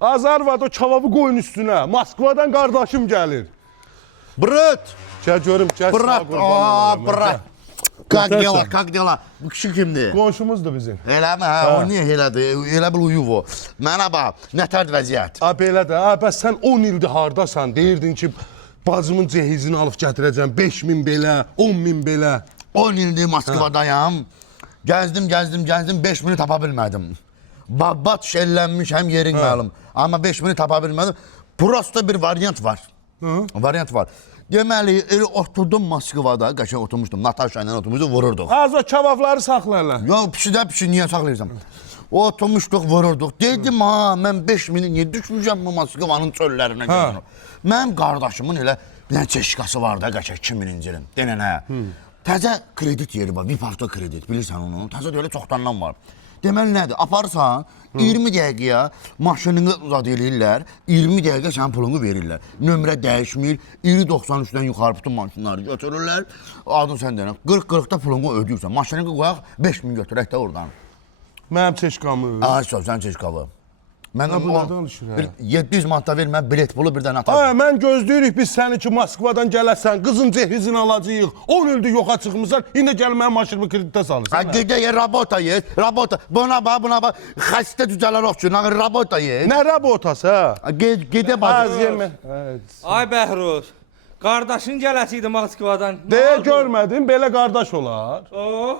Azarvad o kebabı qoyun üstünə. Moskvadan qardaşım gəlir. Brut! Gəl görüm, gəl. Brat! Brat! Как dela? Bu kişi kimdir? Qonşumuzdur bizim. Elə mi? Hə, o niyə elədir? Elə bil uyub o. Mənə bax, nətər vəziyyət? Belə də, bəs sən 10 ildir hardasan? Deyirdin ki, bacımın cehizini alıb gətirəcəm. 5000 belə, 10000 belə. 10 ildir Moskvadayam. Gəzdim, 5000'i tapa bilmədim. Babat şəllənmişəm, yerin məlum. Amma 5000'i tapa bilmədim. Prosta bir variant var. Variant var. Deməli, elə oturdum Moskvada, qəşəng oturmuşdum, Natasha ilə oturmuşdum, vururduq. O kebabları saxlayırlar. Yox, pişi, niyə saxlayırsam? Oturmuşduq, vururduq. Dedim, mən 5000'i niyə düşmüşəm bu Moskvanın çöllərinə gəldim. Mənim qardaşımın elə bir dənə çeşkası var da, qəşəng 2000-ci ilin, denənə. Təzə kredit yeri var, bir parta kredit, bilirsən onu. Təzə də elə çoxdandan var. Deməli nədir? Aparsan, 20 dəqiqəyə maşınını uzad eləyirlər, 20 dəqiqə sənin pulunu verirlər. Nömrə dəyişmir, 20-93-dən yuxarı bütün maşınları götürürlər. Adın sən deyən, 40-40-da pulunu ödəyirsən. Maşını qoyaq, 5000 götürək də oradan. Mənim çeşkamı. Ay, sən çeşkalı. Mən bu nə danışır, hə? 700 manata vermə, bilet pulu bir dənə atar. Mən gözləyirik biz səni ki, Moskvadan gələsən, qızın cehizini alacağıq. 10 ildir yoxa çıxmısan, indi gəl mənim maşınımı kreditə salırsan. Gedək, rabota yet, rabota. Buna bax, xəstə cücələr oxşur, rabota yet. Nə rabotası, hə? Gedə bacı. Ay Bəhruz, qardaşın gələsiydi Moskvadan. Deyə görmədin, belə qardaş olar. Oh.